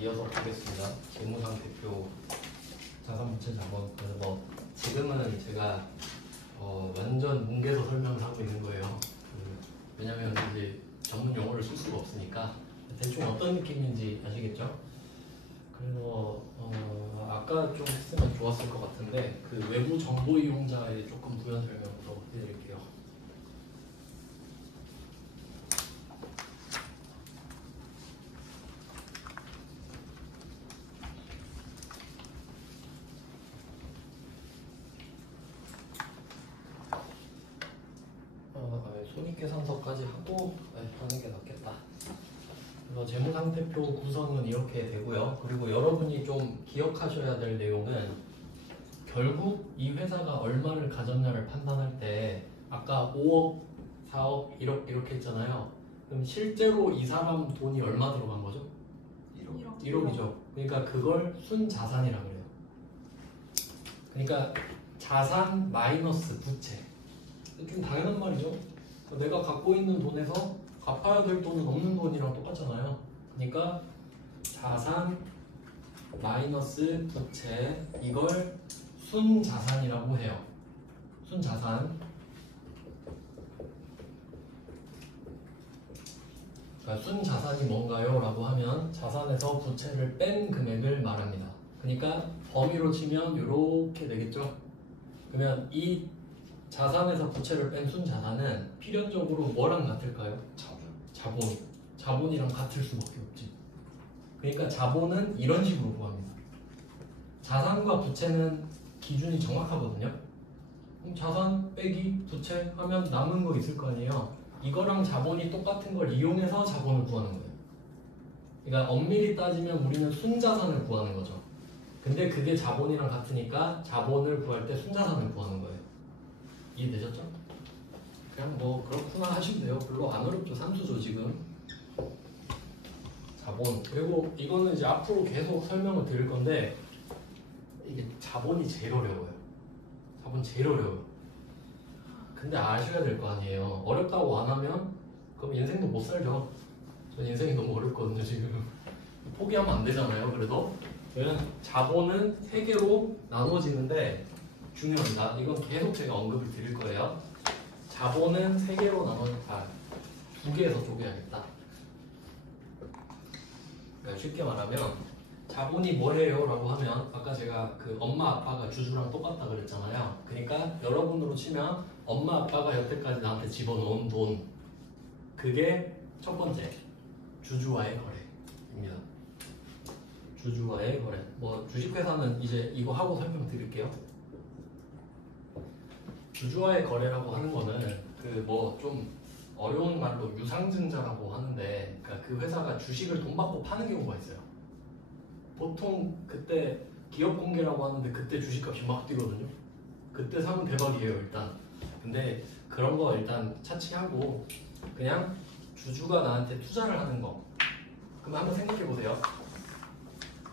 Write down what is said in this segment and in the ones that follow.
이어서 보겠습니다. 재무상 대표 자산부채 자본. 그래서 뭐 지금은 제가 완전 뭉개서 설명을 하고 있는 거예요. 왜냐면 이제 전문 용어를 쓸 수가 없으니까 대충 어떤 느낌인지 아시겠죠? 그래서 아까 좀 했으면 좋았을 것 같은데 그 외부 정보 이용자에 조금 부연 설명으로 해드릴게요. 손익계산서까지 하고 하는 게 낫겠다. 그래서 재무상태표 구성은 이렇게 되고요. 그리고 여러분이 좀 기억하셔야 될 내용은 결국 이 회사가 얼마를 가졌냐를 판단할 때 아까 5억, 4억, 1억 이렇게 했잖아요. 그럼 실제로 이 사람 돈이 얼마 들어간 거죠? 1억이죠. 그러니까 그걸 순자산이라고 해요. 그러니까 자산 마이너스 부채. 좀 당연한 말이죠. 내가 갖고 있는 돈에서 갚아야 될 돈은 없는 돈이랑 똑같잖아요. 그러니까 자산 마이너스 부채, 이걸 순자산이라고 해요. 순자산. 그러니까 순자산이 뭔가요? 라고 하면 자산에서 부채를 뺀 금액을 말합니다. 그러니까 범위로 치면 이렇게 되겠죠. 그러면 이 자산에서 부채를 뺀 순자산은 필연적으로 뭐랑 같을까요? 자본이랑 같을 수밖에 없지. 그러니까 자본은 이런 식으로 구합니다. 자산과 부채는 기준이 정확하거든요. 그럼 자산 빼기 부채 하면 남은 거 있을 거 아니에요. 이거랑 자본이 똑같은 걸 이용해서 자본을 구하는 거예요. 그러니까 엄밀히 따지면 우리는 순자산을 구하는 거죠. 근데 그게 자본이랑 같으니까 자본을 구할 때 순자산을 구하는 거예요. 이해되셨죠? 그냥 뭐 그렇구나 하시면 돼요. 별로 안 어렵죠. 삼수죠 지금. 자본. 그리고 이거는 이제 앞으로 계속 설명을 드릴 건데 이게 자본이 제일 어려워요. 자본 제일 어려워요. 근데 아셔야 될 거 아니에요. 어렵다고 안 하면 그럼 인생도 못 살죠. 전 인생이 너무 어렵거든요 지금. 포기하면 안 되잖아요. 그래도 자본은 3개로 나눠지는데 중요합니다. 이건 계속 제가 언급을 드릴 거예요. 자본은 3개로 나눠진다. 2개에서 쪼개야겠다. 그러니까 쉽게 말하면 자본이 뭐예요? 라고 하면 아까 제가 그 엄마 아빠가 주주랑 똑같다 그랬잖아요. 그러니까 여러분으로 치면 엄마 아빠가 여태까지 나한테 집어넣은 돈, 그게 첫 번째 주주와의 거래입니다. 주주와의 거래. 뭐 주식회사는 이제 이거 하고 설명드릴게요. 주주와의 거래라고 하는 거는 그 뭐 좀 어려운 말로 유상증자라고 하는데, 그러니까 그 회사가 주식을 돈 받고 파는 경우가 있어요. 보통 그때 기업 공개라고 하는데 그때 주식값이 막 뛰거든요. 그때 사면 대박이에요 일단. 근데 그런 거 일단 차치하고 그냥 주주가 나한테 투자를 하는 거. 그럼 한번 생각해 보세요.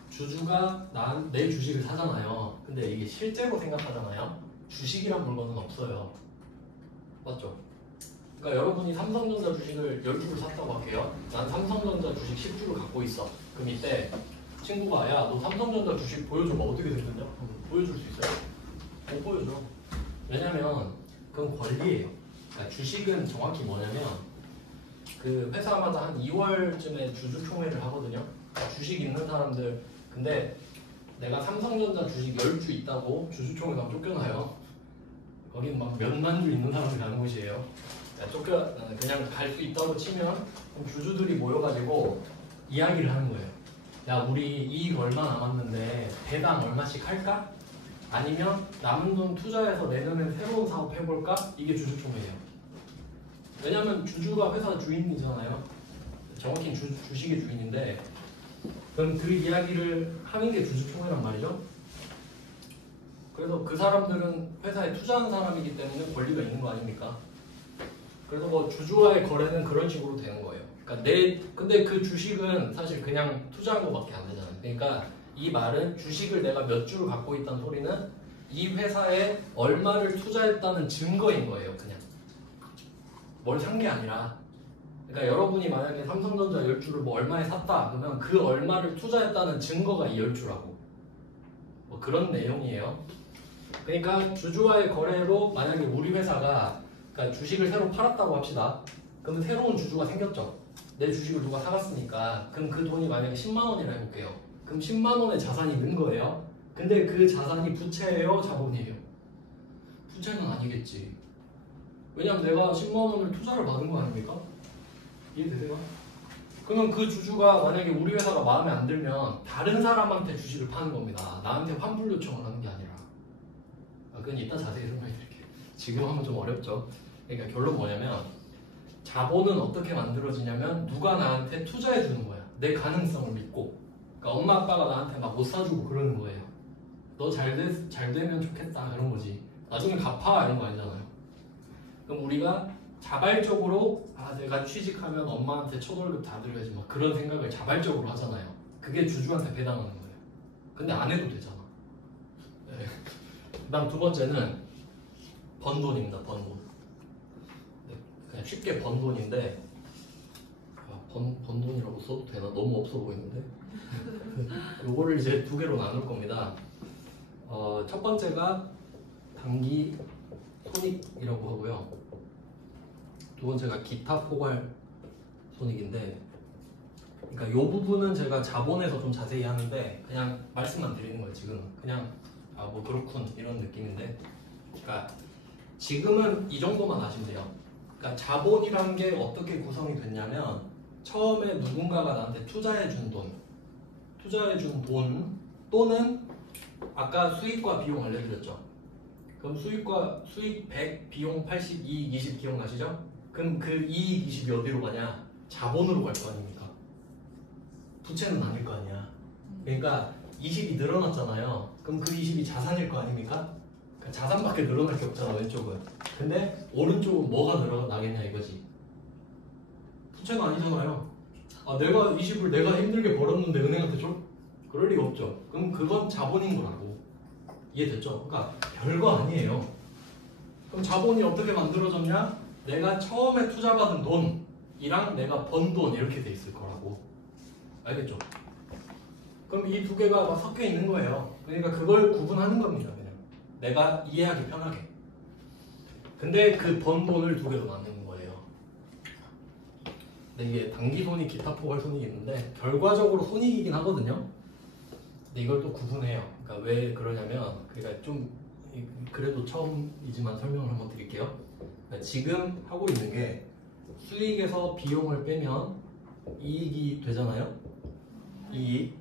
주주가 내 주식을 사잖아요. 근데 이게 실제로 생각하잖아요. 주식이란 물건은 없어요. 맞죠? 그러니까 여러분이 삼성전자 주식을 10주를 샀다고 할게요. 난 삼성전자 주식 10주를 갖고 있어. 그럼 이때 친구가 야, 너 삼성전자 주식 보여줘봐. 어떻게 생겼냐? 보여줄 수 있어요? 못 보여줘. 왜냐면 그건 권리예요. 그러니까 주식은 정확히 뭐냐면 그 회사마다 한 2월쯤에 주주총회를 하거든요. 주식 있는 사람들. 근데 내가 삼성전자 주식 10주 있다고 주주총회 가면 쫓겨나요. 거긴 막 몇만 주 있는 사람들이 가는 곳이에요. 그냥 갈 수 있다고 치면 주주들이 모여가지고 이야기를 하는 거예요. 야, 우리 이익 얼마 남았는데 배당 얼마씩 할까? 아니면 남은 돈 투자해서 내년에 새로운 사업 해볼까? 이게 주주총회예요. 왜냐면 주주가 회사 주인이잖아요. 정확히 주식의 주인인데, 그럼 그 이야기를 하는 게 주주총회란 말이죠. 그래서 그 사람들은 회사에 투자하는 사람이기 때문에 권리가 있는 거 아닙니까? 그래서 뭐 주주와의 거래는 그런 식으로 되는 거예요. 그러니까 근데 그 주식은 사실 그냥 투자한 거밖에 안 되잖아요. 그러니까 이 말은 주식을 내가 몇 주를 갖고 있다는 소리는 이 회사에 얼마를 투자했다는 증거인 거예요. 그냥 뭘 산 게 아니라. 그러니까 여러분이 만약에 삼성전자 10주를 뭐 얼마에 샀다 그러면 그 얼마를 투자했다는 증거가 이 10주라고 뭐 그런 내용이에요. 그러니까 주주와의 거래로 만약에 우리 회사가 그러니까 주식을 새로 팔았다고 합시다. 그럼 새로운 주주가 생겼죠. 내 주식을 누가 사갔으니까. 그럼 그 돈이 만약에 10만 원이라 해볼게요. 그럼 10만 원의 자산이 는 거예요. 근데 그 자산이 부채예요, 자본이에요? 부채는 아니겠지. 왜냐면 내가 10만 원을 투자를 받은 거 아닙니까? 이해되세요? 그러면 그 주주가 만약에 우리 회사가 마음에 안 들면 다른 사람한테 주식을 파는 겁니다. 나한테 환불 요청을 하는 게 아니라. 그건 이따 자세히 설명해 드릴게요. 지금 하면 좀 어렵죠. 그러니까 결론 뭐냐면 자본은 어떻게 만들어지냐면 누가 나한테 투자해 주는 거야. 내 가능성을 믿고. 그러니까 엄마 아빠가 나한테 막 못 사주고 그러는 거예요. 너 잘 되면 좋겠다 그런 거지. 나중에 갚아 이런 거 아니잖아요. 그럼 우리가 자발적으로 내가 취직하면 엄마한테 초월급 다 드려야지 막 그런 생각을 자발적으로 하잖아요. 그게 주주한테 배당하는 거예요. 근데 안 해도 되잖아. 네. 그다음 두 번째는 번 돈입니다. 번 돈. 네, 그냥 쉽게 번 돈인데 번 돈이라고 써도 되나? 너무 없어 보이는데. 요거를 이제 두 개로 나눌 겁니다. 첫 번째가 단기 손익이라고 하고요. 두 번째가 기타 포괄 손익인데, 그러니까 요 부분은 제가 자본에서 좀 자세히 하는데 그냥 말씀만 드리는 거예요. 지금 그냥 뭐 그렇군 이런 느낌인데, 그러니까 지금은 이 정도만 아시면 돼요. 그러니까 자본이란 게 어떻게 구성이 됐냐면 처음에 누군가가 나한테 투자해준 돈 또는 아까 수익과 비용 알려드렸죠. 그럼 수익 100, 비용 80, 이익 20 기억나시죠? 그럼 그 이익 20이 어디로 가냐? 자본으로 갈 거 아닙니까? 부채는 아닐 거 아니야. 그러니까 20이 늘어났잖아요. 그럼 그 20이 자산일 거 아닙니까? 그러니까 자산밖에 늘어날 게 없잖아, 왼쪽은. 근데 오른쪽은 뭐가 늘어나겠냐 이거지. 부채는 아니잖아요. 내가 20을 내가 힘들게 벌었는데 은행한테 줘? 그럴 리가 없죠. 그럼 그건 자본인 거라고. 이해됐죠? 그러니까 별거 아니에요. 그럼 자본이 어떻게 만들어졌냐? 내가 처음에 투자받은 돈이랑 내가 번 돈 이렇게 돼 있을 거라고. 알겠죠? 그럼 이 두 개가 막 섞여 있는 거예요. 그러니까 그걸 구분하는 겁니다. 그냥 내가 이해하기 편하게. 근데 그 번 돈을 두 개로 나누는 거예요. 근데 이게 단기 손익, 기타 포괄 손익이 있는데 결과적으로 손익이긴 하거든요. 근데 이걸 또 구분해요. 그러니까 왜 그러냐면, 그러니까 좀 그래도 처음이지만 설명을 한번 드릴게요. 그러니까 지금 하고 있는 게 수익에서 비용을 빼면 이익이 되잖아요. 이익.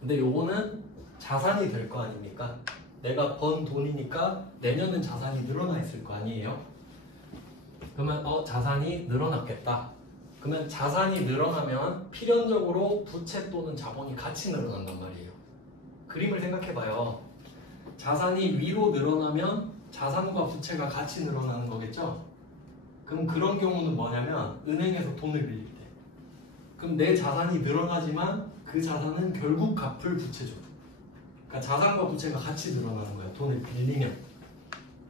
근데 요거는 자산이 될 거 아닙니까? 내가 번 돈이니까 내년은 자산이 늘어나 있을 거 아니에요. 그러면 자산이 늘어났겠다. 그러면 자산이 늘어나면 필연적으로 부채 또는 자본이 같이 늘어난단 말이에요. 그림을 생각해봐요. 자산이 위로 늘어나면 자산과 부채가 같이 늘어나는 거겠죠? 그럼 그런 경우는 뭐냐면 은행에서 돈을 빌릴 때. 그럼 내 자산이 늘어나지만 그 자산은 결국 갚을 부채죠. 그러니까 자산과 부채가 같이 늘어나는 거예요. 돈을 빌리면.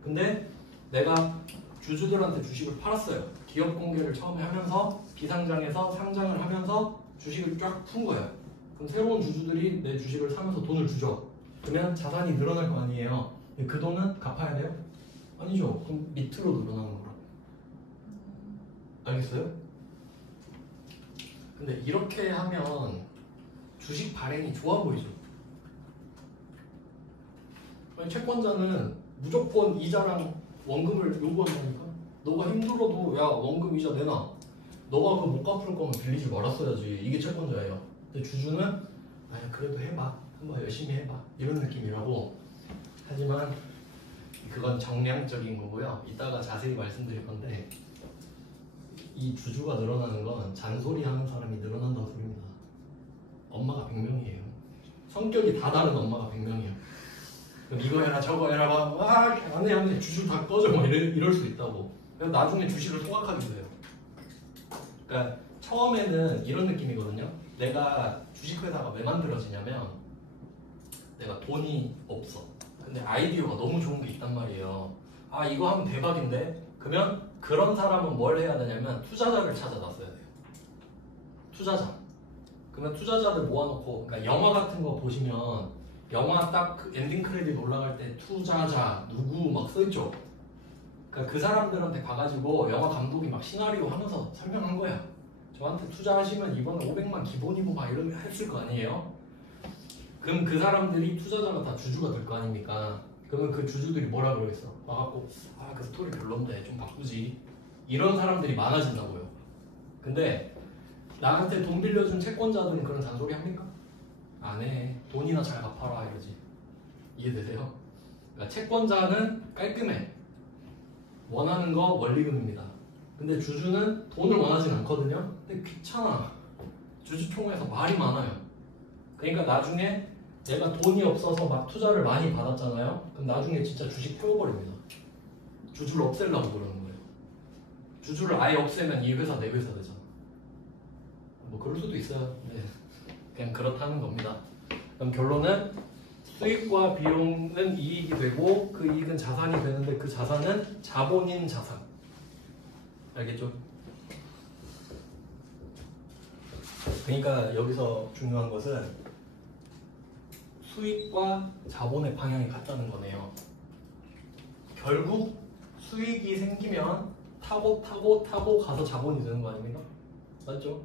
근데 내가 주주들한테 주식을 팔았어요. 기업 공개를 처음에 하면서 비상장에서 상장을 하면서 주식을 쫙 푼 거예요. 그럼 새로운 주주들이 내 주식을 사면서 돈을 주죠. 그러면 자산이 늘어날 거 아니에요. 그 돈은 갚아야 돼요? 아니죠. 그럼 밑으로 늘어나는 거라고. 알겠어요? 근데 이렇게 하면 주식 발행이 좋아 보이죠. 아니, 채권자는 무조건 이자랑 원금을 요구한다니까. 너가 힘들어도 야 원금 이자 내놔. 너가 그거 못 갚을 거면 빌리지 말았어야지. 이게 채권자예요. 근데 주주는 그래도 해봐. 한번 열심히 해봐. 이런 느낌이라고. 하지만 그건 정량적인 거고요. 이따가 자세히 말씀드릴 건데, 이 주주가 늘어나는 건 잔소리 하는 사람이 늘어난다는 소리입니다. 엄마가 100명이에요. 성격이 다 다른 엄마가 100명이에요. 그럼 이거 해라 저거 해라 막 안해 주주 다 꺼져 막 이럴 수 있다고. 그래서 나중에 주식을 소각하게 돼요. 그러니까 처음에는 이런 느낌이거든요. 내가 주식회사가 왜 만들어지냐면 내가 돈이 없어. 근데 아이디어가 너무 좋은 게 있단 말이에요. 이거 하면 대박인데? 그러면 그런 사람은 뭘 해야 되냐면 투자자를 찾아놨어야 돼요. 투자자. 그러면 투자자들 모아놓고, 그러니까 영화 같은 거 보시면 영화 딱 그 엔딩 크레딧 올라갈 때 투자자 누구 막 써있죠. 그러니까 그 사람들한테 가가지고 영화 감독이 막 시나리오 하면서 설명한 거야. 저한테 투자하시면 이번에 500만 기본이고 막 이러면 했을 거 아니에요. 그럼 그 사람들이 투자자가 다 주주가 될 거 아닙니까? 그러면 그 주주들이 뭐라 그러겠어? 와갖고 그 스토리 별론데 좀 바꾸지. 이런 사람들이 많아진다고요. 근데 나한테 돈 빌려준 채권자들은 그런 잔소리 합니까? 안 해. 돈이나 잘 갚아라 이러지. 이해되세요? 그러니까 채권자는 깔끔해. 원하는 거 원리금입니다. 근데 주주는 돈을 원하진 않거든요. 근데 귀찮아. 주주총회에서 말이 많아요. 그러니까 나중에 내가 돈이 없어서 막 투자를 많이 받았잖아요. 그럼 나중에 진짜 주식 태워버립니다. 주주를 없애려고 그러는 거예요. 주주를 아예 없애면 이 회사 내 회사 되잖아. 뭐 그럴 수도 있어요. 네. 그냥 그렇다는 겁니다. 그럼 결론은 수익과 비용은 이익이 되고 그 이익은 자산이 되는데 그 자산은 자본인 자산. 알겠죠? 그러니까 여기서 중요한 것은 수익과 자본의 방향이 같다는 거네요. 결국 수익이 생기면 타고 가서 자본이 되는 거 아닙니까? 맞죠?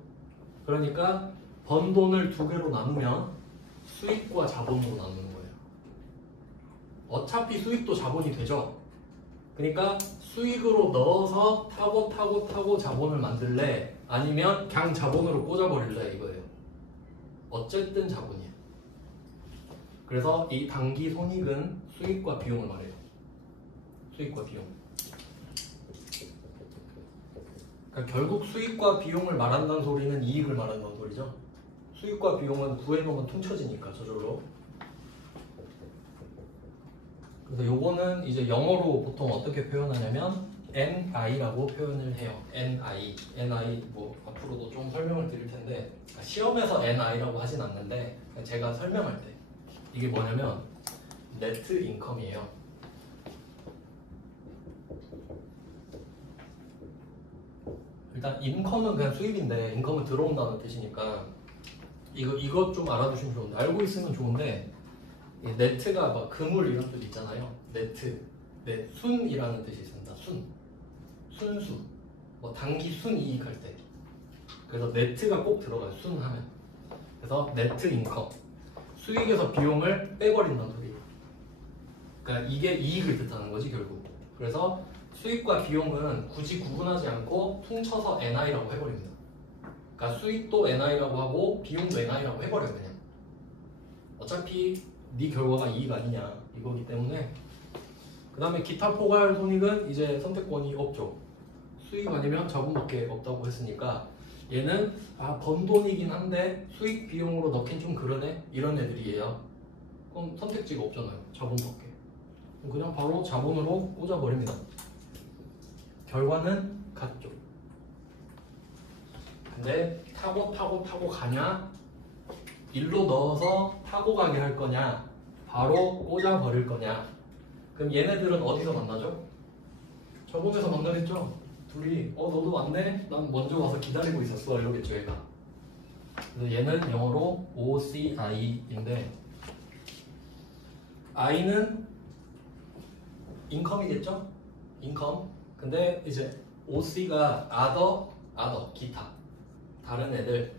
그러니까 번 돈을 두 개로 나누면 수익과 자본으로 나누는 거예요. 어차피 수익도 자본이 되죠. 그러니까 수익으로 넣어서 타고 자본을 만들래? 아니면 그냥 자본으로 꽂아버릴래? 이거예요. 어쨌든 자본이에요. 그래서 이 단기 손익은 수익과 비용을 말해요. 수익과 비용. 그러니까 결국 수익과 비용을 말한다는 소리는 이익을 말한다는 소리죠. 수익과 비용은 구해놓으면 퉁쳐지니까 저절로. 그래서 요거는 이제 영어로 보통 어떻게 표현하냐면 NI라고 표현을 해요. NI 뭐 앞으로도 좀 설명을 드릴 텐데 시험에서 NI라고 하진 않는데 제가 설명할 때 이게 뭐냐면 네트 인컴이에요. 일단 인컴은 그냥 수입인데 인컴은 들어온다는 뜻이니까 이것 좀 알아두시면 좋은데 알고 있으면 좋은데 네트가 막 그물 이런 뜻 있잖아요. 네트, 순이라는 뜻이 있습니다. 순수, 뭐 단기 순이익 할 때. 그래서 네트가 꼭 들어가요. 순하면. 그래서 네트 인컴, 수익에서 비용을 빼버린다는 소리예요. 그러니까 이게 이익을 뜻하는 거지 결국. 그래서 수익과 비용은 굳이 구분하지 않고 퉁쳐서 NI라고 해버립니다. 그러니까 수익도 NI라고 하고 비용도 NI라고 해버려요 그냥. 어차피 네 결과가 이익 아니냐 이거기 때문에. 그 다음에 기타 포괄 손익은 이제 선택권이 없죠. 수익 아니면 자본밖에 없다고 했으니까 얘는 번 돈이긴 한데 수익 비용으로 넣긴 좀 그러네 이런 애들이에요. 그럼 선택지가 없잖아요. 자본밖에. 그냥 바로 자본으로 꽂아버립니다. 결과는 같죠. 근데 타고 가냐? 일로 넣어서 타고 가게 할 거냐? 바로 꽂아버릴 거냐? 그럼 얘네들은 어디서 만나죠? 저번에서 만나겠죠? 둘이 너도 왔네? 난 먼저 와서 기다리고 있었어 이러겠죠 얘가. 그래서 얘는 영어로 OCI인데 I는 인컴이겠죠? 인컴. 근데 이제 OC가 other 기타 다른 애들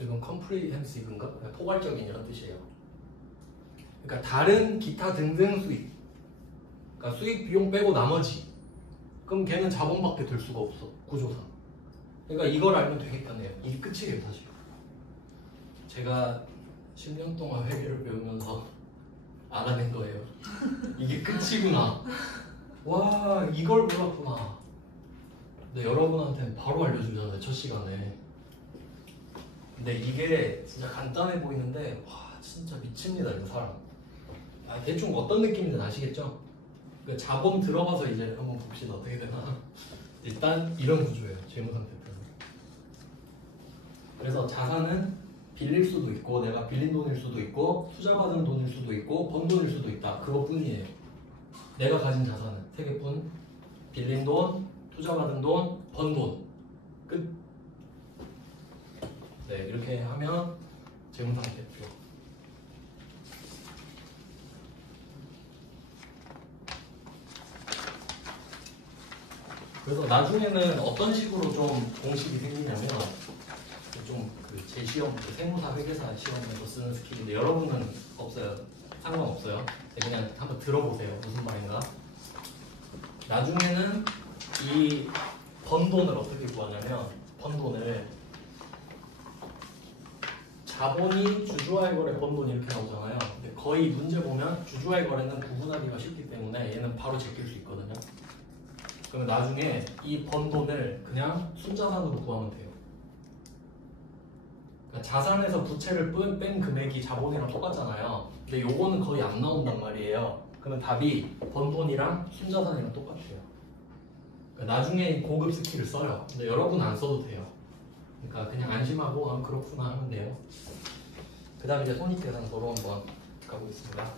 이건 comprehensive인가? 포괄적인 이런 뜻이에요. 그러니까 다른 기타 등등 수익. 그러니까 수익 비용 빼고 나머지. 그럼 걔는 자본밖에 될 수가 없어 구조상. 그러니까 이걸 알면 되게 편해요. 이게 끝이에요 사실. 제가 10년 동안 회계를 배우면서 알아낸 거예요. 이게 끝이구나. 와 이걸 몰랐구나. 근데 여러분한테는 바로 알려주잖아요 첫 시간에. 근데 이게 진짜 간단해 보이는데 와 진짜 미칩니다 이거 사람. 대충 어떤 느낌인지 아시겠죠? 그러니까 자본 들어가서 이제 한번 봅시다 어떻게 되나. 일단 이런 구조예요 재무상태표는. 그래서 자산은 빌릴 수도 있고 내가 빌린 돈일 수도 있고 투자받은 돈일 수도 있고 번 돈일 수도 있다. 그것뿐이에요. 내가 가진 자산은 세 개뿐. 빌린 돈, 투자받은 돈, 번 돈. 끝. 이렇게 하면 재무상태표. 그래서 나중에는 어떤 식으로 좀 공식이 생기냐면 좀 그 제시험, 그 세무사 회계사 시험에서 쓰는 스킬인데 여러분은 없어요. 상관없어요. 그냥 한번 들어보세요. 무슨 말인가. 나중에는 이 번 돈을 어떻게 구하냐면 번 돈을 자본이 주주와의 거래 번 돈 이렇게 나오잖아요. 근데 거의 문제 보면 주주와의 거래는 구분하기가 쉽기 때문에 얘는 바로 제낄 수 있거든요. 그러면 나중에 이 번 돈을 그냥 순자산으로 구하면 돼요. 그러니까 자산에서 부채를 뺀 금액이 자본이랑 똑같잖아요. 근데 요거는 거의 안 나온단 말이에요. 그러면 답이 번 돈이랑 순자산이랑 똑같아요. 그러니까 나중에 고급 스킬을 써요. 근데 여러분은 안 써도 돼요. 그러니까 그냥 안심하고 그렇구나 하면 돼요. 그 다음에 이제 손익계산서로 한번 가보겠습니다.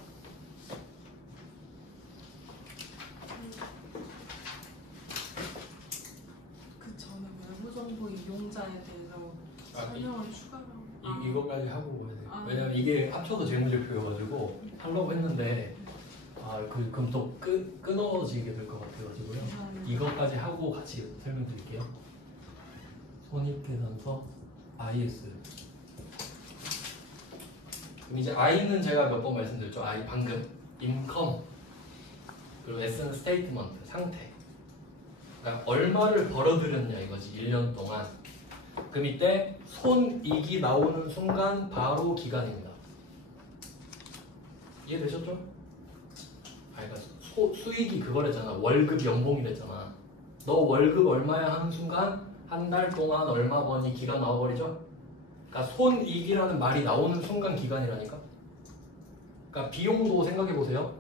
그 전에 외부 정보 이용자에 대해서 설명을 추가로 이거까지 하고 가야 돼요. 아. 왜냐면 이게 합쳐서 재무제표여가지고 하려고 했는데 그럼 또 끊어지게 될 것 같아가지고요. 이거까지 하고 같이 설명드릴게요. 손익계산서 IS. 그럼 이제 I는 제가 몇 번 말씀드렸죠. I 방금 인컴 그리고 S는 스테이트먼트 상태. 그러니까 얼마를 벌어들였냐 이거지 1년 동안. 그럼 이때 손익이 나오는 순간 바로 기간입니다. 이해되셨죠? 그러니까 수익이 그거랬잖아. 월급 연봉이랬잖아. 너 월급 얼마야 하는 순간 한 달 동안 얼마 버니 기간 나와버리죠? 그러니까 손익이라는 말이 나오는 순간 기간이라니까. 그러니까 비용도 생각해보세요.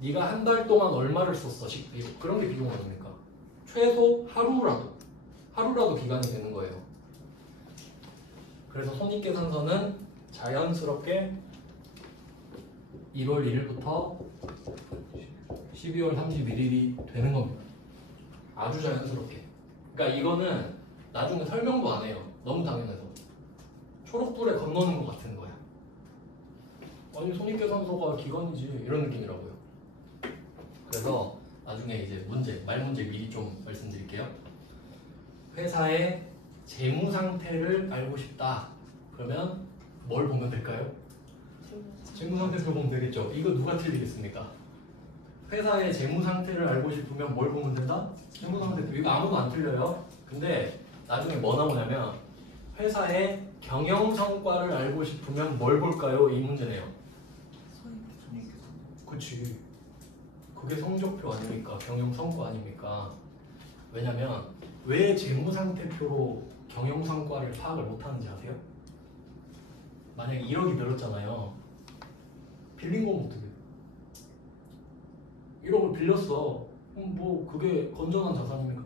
네가 한 달 동안 얼마를 썼어 식비. 그런 게 비용 아닙니까? 최소 하루라도 기간이 되는 거예요. 그래서 손익계산서는 자연스럽게 1월 1일부터 12월 31일이 되는 겁니다. 아주 자연스럽게. 그러니까 이거는 나중에 설명도 안 해요. 너무 당연해서. 초록불에 건너는 것 같은 거야. 아니 손익계산서가 기간이지 이런 느낌이라고요. 그래서 나중에 이제 말 문제 미리 좀 말씀드릴게요. 회사의 재무 상태를 알고 싶다. 그러면 뭘 보면 될까요? 재무 상태표 보면 되겠죠. 이거 누가 틀리겠습니까? 회사의 재무 상태를 알고 싶으면 뭘 보면 된다? 재무 상태표. 이거 아무도 안 틀려요. 근데 나중에 뭐 나오냐면 회사의 경영 성과를 알고 싶으면 뭘 볼까요? 이 문제네요. 그치. 그게 성적표 아닙니까? 경영 성과 아닙니까? 왜냐면 왜 재무 상태표로 경영 성과를 파악을 못하는지 아세요? 만약에 1억이 늘었잖아요. 빌린 건 어떻게? 1억을 빌렸어. 그럼 뭐 그게 건전한 자산입니까?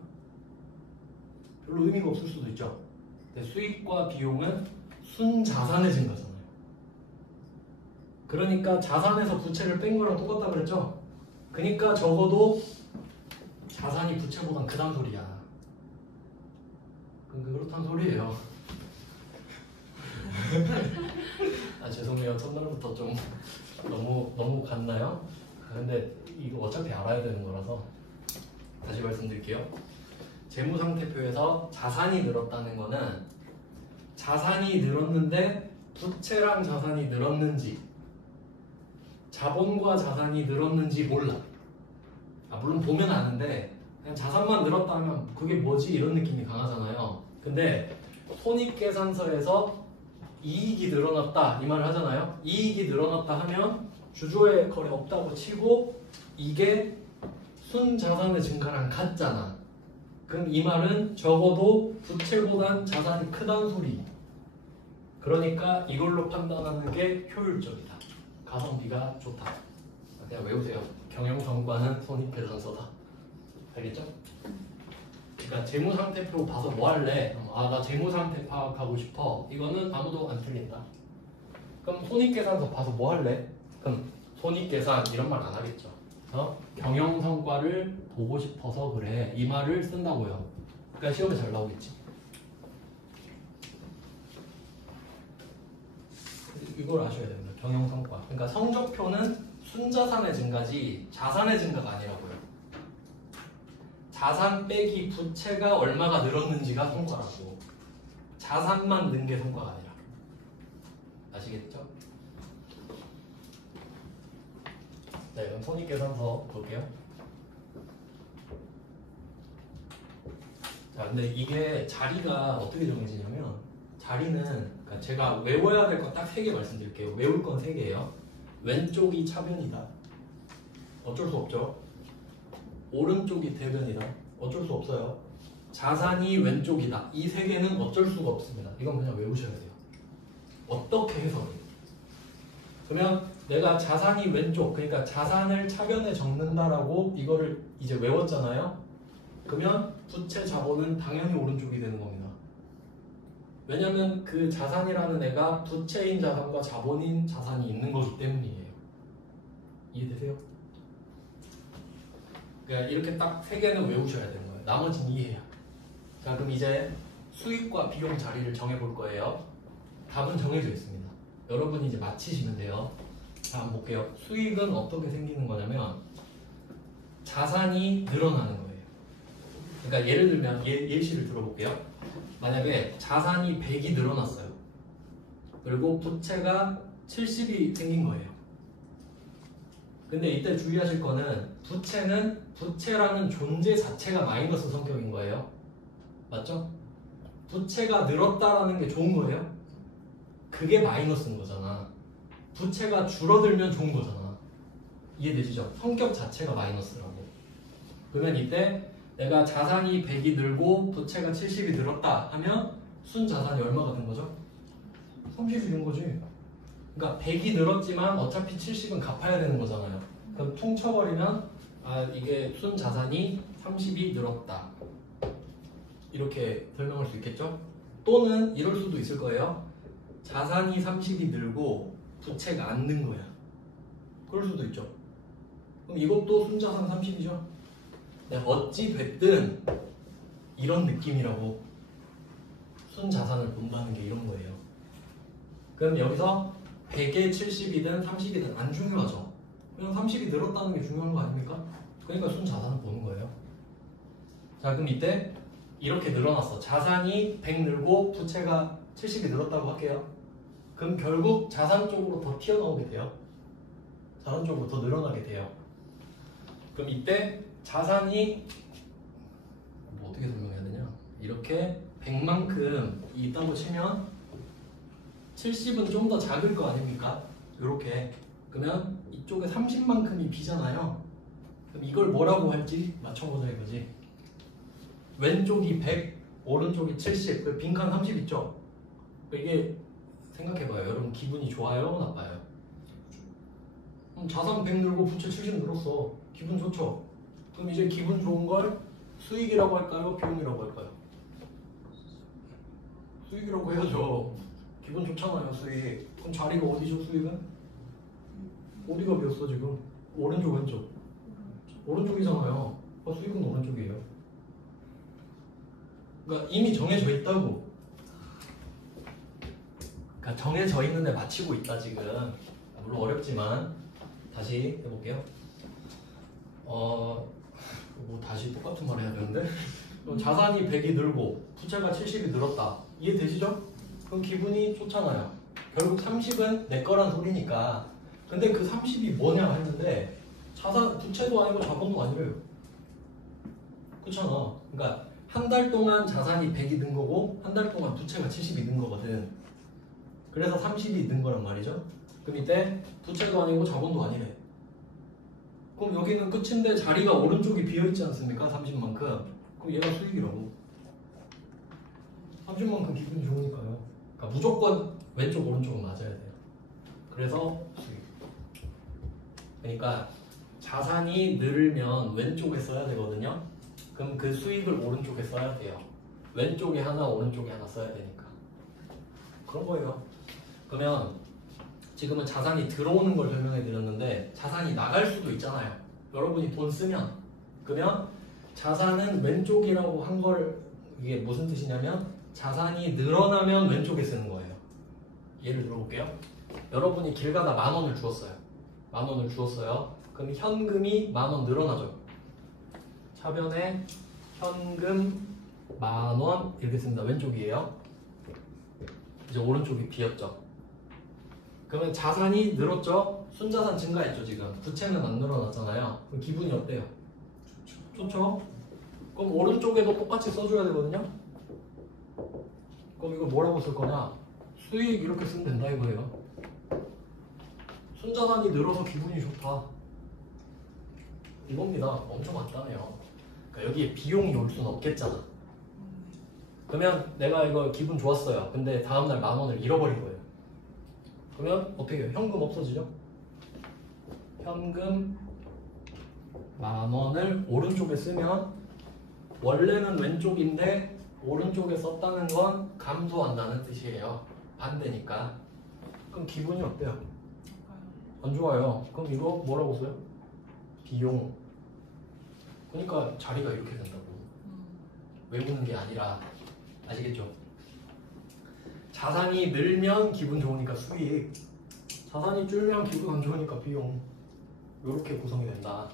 별로 의미가 없을 수도 있죠. 근데 수익과 비용은 순자산의 증가잖아요. 그러니까 자산에서 부채를 뺀 거랑 똑같다 그랬죠? 그러니까 적어도 자산이 부채보단 크단 소리야. 그렇단 소리예요. 죄송해요. 첫날부터 좀 너무 갔나요? 근데 이거 어차피 알아야 되는 거라서 다시 말씀드릴게요. 재무상태표에서 자산이 늘었다는 거는 자산이 늘었는데 부채랑 자산이 늘었는지 자본과 자산이 늘었는지 몰라. 물론 보면 아는데 그냥 자산만 늘었다면 그게 뭐지 이런 느낌이 강하잖아요. 근데 손익계산서에서 이익이 늘어났다 이 말을 하잖아요. 이익이 늘어났다 하면 주주의 거래 없다고 치고 이게 순자산의 증가랑 같잖아. 그럼 이 말은 적어도 부채보단 자산이 크다는 소리. 그러니까 이걸로 판단하는 게 효율적이다. 가성비가 좋다. 그냥 외우세요. 경영성과는 손익계산서다. 알겠죠? 그러니까 재무상태표 봐서 뭐 할래? 나 재무상태 파악하고 싶어. 이거는 아무도 안 틀린다. 그럼 손익계산서 봐서 뭐 할래? 그럼 손익계산 이런 말 안 하겠죠. 경영성과를 보고 싶어서 그래. 이 말을 쓴다고요. 그러니까 시험에 잘 나오겠지. 이걸 아셔야 됩니다. 경영성과. 그러니까 성적표는 순자산의 증가지 자산의 증가가 아니라고요. 자산 빼기 부채가 얼마가 늘었는지가 성과라고. 자산만 는 게 성과가 아니라. 아시겠죠? 네, 그럼 손익계산서 볼게요. 자, 근데 이게 자리가 어떻게 정해지냐면 자리는 그러니까 제가 외워야 될 거 딱 3개 말씀드릴게요. 외울 건 3개예요. 왼쪽이 차변이다. 어쩔 수 없죠. 오른쪽이 대변이다. 어쩔 수 없어요. 자산이 왼쪽이다. 이 3개는 어쩔 수가 없습니다. 이건 그냥 외우셔야 돼요. 어떻게 해서 그러면 내가 자산이 왼쪽, 그러니까 자산을 차변에 적는다라고 이거를 이제 외웠잖아요. 그러면 부채 자본은 당연히 오른쪽이 되는 겁니다. 왜냐면 그 자산이라는 애가 부채인 자산과 자본인 자산이 있는 거기 때문이에요. 이해되세요? 그러니까 이렇게 딱 3개는 외우셔야 되는 거예요. 나머지는 이해해요. 자, 그럼 이제 수익과 비용 자리를 정해볼 거예요. 답은 정해져 있습니다. 여러분이 이제 맞히시면 돼요. 자, 한번 볼게요. 수익은 어떻게 생기는 거냐면 자산이 늘어나는 거예요. 그러니까 예를 들면 예시를 들어볼게요. 만약에 자산이 100이 늘어났어요. 그리고 부채가 70이 생긴 거예요. 근데 이때 주의하실 거는 부채는 부채라는 존재 자체가 마이너스 성격인 거예요. 맞죠? 부채가 늘었다라는 게 좋은 거예요. 그게 마이너스인 거잖아. 부채가 줄어들면 좋은 거잖아. 이해되시죠? 성격 자체가 마이너스라고. 그러면 이때 내가 자산이 100이 늘고 부채가 70이 늘었다 하면 순자산이 얼마가 된 거죠? 30이 된 거지. 그러니까 100이 늘었지만 어차피 70은 갚아야 되는 거잖아요. 그럼 퉁쳐버리면 아, 이게 순자산이 30이 늘었다. 이렇게 설명할 수 있겠죠? 또는 이럴 수도 있을 거예요. 자산이 30이 늘고 부채가 안 는 거야. 그럴 수도 있죠. 그럼 이것도 순자산 30이죠? 네, 어찌 됐든 이런 느낌이라고. 순자산을 본다는 게 이런 거예요. 그럼 여기서 100에 70이든 30이든 안 중요하죠. 그냥 30이 늘었다는 게 중요한 거 아닙니까? 그러니까 순자산을 보는 거예요. 자, 그럼 이때 이렇게 늘어났어. 자산이 100 늘고 부채가 70이 늘었다고 할게요. 그럼 결국 자산 쪽으로 더 튀어나오게 돼요. 자산 쪽으로 더 늘어나게 돼요. 그럼 이때 자산이 뭐 어떻게 설명해야 되냐? 이렇게 100만큼 있다고 치면 70은 좀 더 작을 거 아닙니까? 이렇게. 그러면 이쪽에 30만큼이 비잖아요. 그럼 이걸 뭐라고 할지 맞춰보자 이거지. 왼쪽이 100, 오른쪽이 70, 그 빈칸 30 있죠? 이게 생각해봐요. 여러분 기분이 좋아요? 나빠요? 자산 100 늘고 부채 70 늘었어. 기분 좋죠? 그럼 이제 기분 좋은 걸 수익이라고 할까요? 비용이라고 할까요? 수익이라고 해야죠. 기분 좋잖아요, 수익. 그럼 자리가 어디죠, 수익은? 어디가 비었어, 지금? 오른쪽, 왼쪽? 오른쪽이잖아요. 수익은 오른쪽이에요. 그러니까 이미 정해져 있다고. 그러니까 정해져 있는데 맞히고 있다, 지금. 물론 어렵지만. 다시 해볼게요. 뭐 다시 똑같은 말 해야 되는데? 자산이 100이 늘고 부채가 70이 늘었다. 이해되시죠? 그럼 기분이 좋잖아요. 결국 30은 내 거란 소리니까. 근데 그 30이 뭐냐 했는데 자산, 부채도 아니고 자본도 아니래요. 그렇잖아. 그러니까 한 달 동안 자산이 100이 는 거고 한 달 동안 부채가 70이 는 거거든. 그래서 30이 는 거란 말이죠. 그럼 이때 부채도 아니고 자본도 아니래. 그럼 여기는 끝인데 자리가 오른쪽이 비어있지 않습니까? 30만큼. 그럼 얘가 수익이라고. 30만큼 기분이 좋으니까요. 그러니까 무조건 왼쪽 오른쪽은 맞아야 돼요. 그래서 수익. 그러니까 자산이 늘면 왼쪽에 써야 되거든요. 그럼 그 수익을 오른쪽에 써야 돼요. 왼쪽에 하나 오른쪽에 하나 써야 되니까. 그런 거예요. 그러면 지금은 자산이 들어오는 걸 설명해 드렸는데 자산이 나갈 수도 있잖아요. 여러분이 돈 쓰면. 그러면 자산은 왼쪽이라고 한 걸 이게 무슨 뜻이냐면 자산이 늘어나면 왼쪽에 쓰는 거예요. 예를 들어볼게요. 여러분이 길 가다 10,000원을 주었어요. 10,000원을 주었어요. 그럼 현금이 10,000원 늘어나죠. 차변에 현금 10,000원 이렇게 씁니다. 왼쪽이에요. 이제 오른쪽이 비었죠. 그러면 자산이 늘었죠. 순자산 증가했죠. 지금 부채는 안 늘어났잖아요. 그럼 기분이 어때요? 좋죠. 그럼 오른쪽에도 똑같이 써줘야 되거든요. 그럼 이거 뭐라고 쓸 거냐? 수익 이렇게 쓰면 된다 이거예요. 순자산이 늘어서 기분이 좋다. 이겁니다. 엄청 간단해요. 그러니까 여기에 비용이 올 수는 없겠잖아. 그러면 내가 이거 기분 좋았어요. 근데 다음날 10,000원을 잃어버린 거예요. 그러면 어떻게 해요? 현금 없어지죠? 현금 10,000원을 오른쪽에 쓰면 원래는 왼쪽인데 오른쪽에 썼다는 건 감소한다는 뜻이에요. 반대니까. 그럼 기분이 어때요? 안 좋아요. 그럼 이거 뭐라고 써요? 비용. 그러니까 자리가 이렇게 된다고. 외우는 게 아니라. 아시겠죠? 자산이 늘면 기분 좋으니까 수익, 자산이 줄면 기분 안 좋으니까 비용. 이렇게 구성이 된다.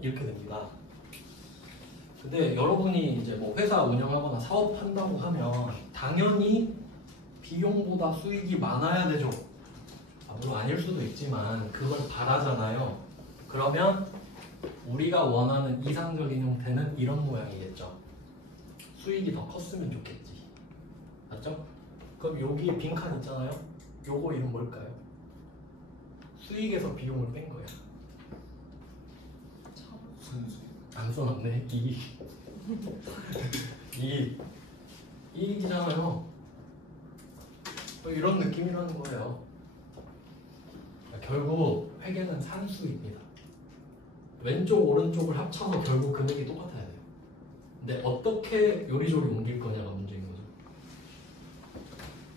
이렇게 됩니다. 근데 여러분이 이제 뭐 회사 운영하거나 사업한다고 하면 당연히 비용보다 수익이 많아야 되죠. 물론 아닐 수도 있지만 그걸 바라잖아요. 그러면 우리가 원하는 이상적인 형태는 이런 모양이겠죠. 수익이 더 컸으면 좋겠지. 맞죠? 그럼 여기에 빈칸 있잖아요. 요거 이름 뭘까요? 수익에서 비용을 뺀 거예요. 순수익. 안 써놨네. 이익. 이익이잖아요. 이런 느낌이라는 거예요. 결국 회계는 산수입니다. 왼쪽 오른쪽을 합쳐서 결국 금액이 똑같아야 돼요. 근데 어떻게 요리조리 옮길 거냐가 문제인 거죠.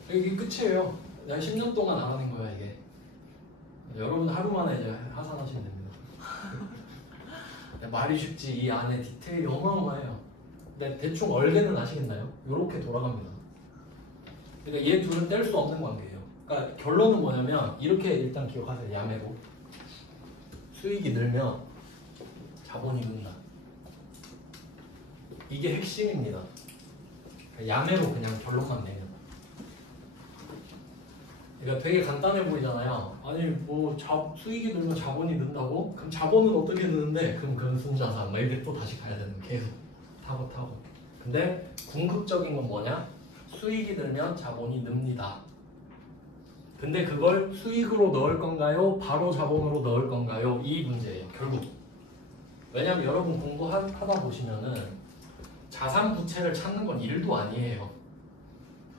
이게 끝이에요. 내가 10년 동안 알아낸 거야 이게. 여러분 하루 만에 이제 하산하시면 됩니다. 말이 쉽지 이 안에 디테일이 어마어마해요. 근데 대충 얼개는 아시겠나요? 이렇게 돌아갑니다. 그러니까 얘 둘은 뗄 수 없는 관계예요. 그러니까 결론은 뭐냐면 이렇게 일단 기억하세요. 야매로 수익이 늘면 자본이 는다. 이게 핵심입니다. 야매로 그냥 결론만 내면. 그러니까 되게 간단해 보이잖아요. 아니 뭐 수익이 늘면 자본이 는다고? 그럼 자본은 어떻게 느는데? 그럼 근순자산 막 이렇게 또 다시 가야 되는 계속 타고. 근데 궁극적인 건 뭐냐? 수익이 늘면 자본이 늡니다. 근데 그걸 수익으로 넣을 건가요? 바로 자본으로 넣을 건가요? 이 문제예요. 결국. 왜냐면 여러분 공부하다 보시면은 자산 부채를 찾는 건 일도 아니에요.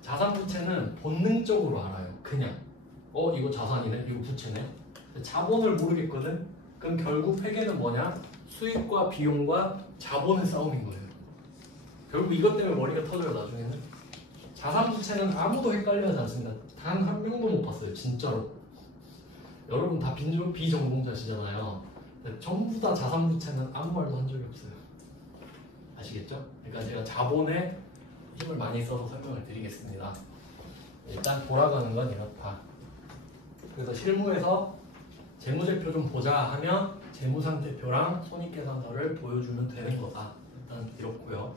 자산 부채는 본능적으로 알아요. 그냥 이거 자산이네, 이거 부채네. 자본을 모르겠거든. 그럼 결국 회계는 뭐냐? 수익과 비용과 자본의 싸움인 거예요. 결국 이것 때문에 머리가 터져요. 나중에는 자산 부채는 아무도 헷갈려하지 않습니다. 단 한 명도 못 봤어요. 진짜로. 여러분 다 비전공자시잖아요. 전부 다 자산 부채는 아무 말도 한 적이 없어요. 아시겠죠? 그러니까 제가 자본에 힘을 많이 써서 설명을 드리겠습니다. 일단 돌아가는 건 이렇다. 그래서 실무에서 재무제표 좀 보자 하면 재무상태표랑 손익계산서를 보여주면 되는 거다. 일단 이렇고요.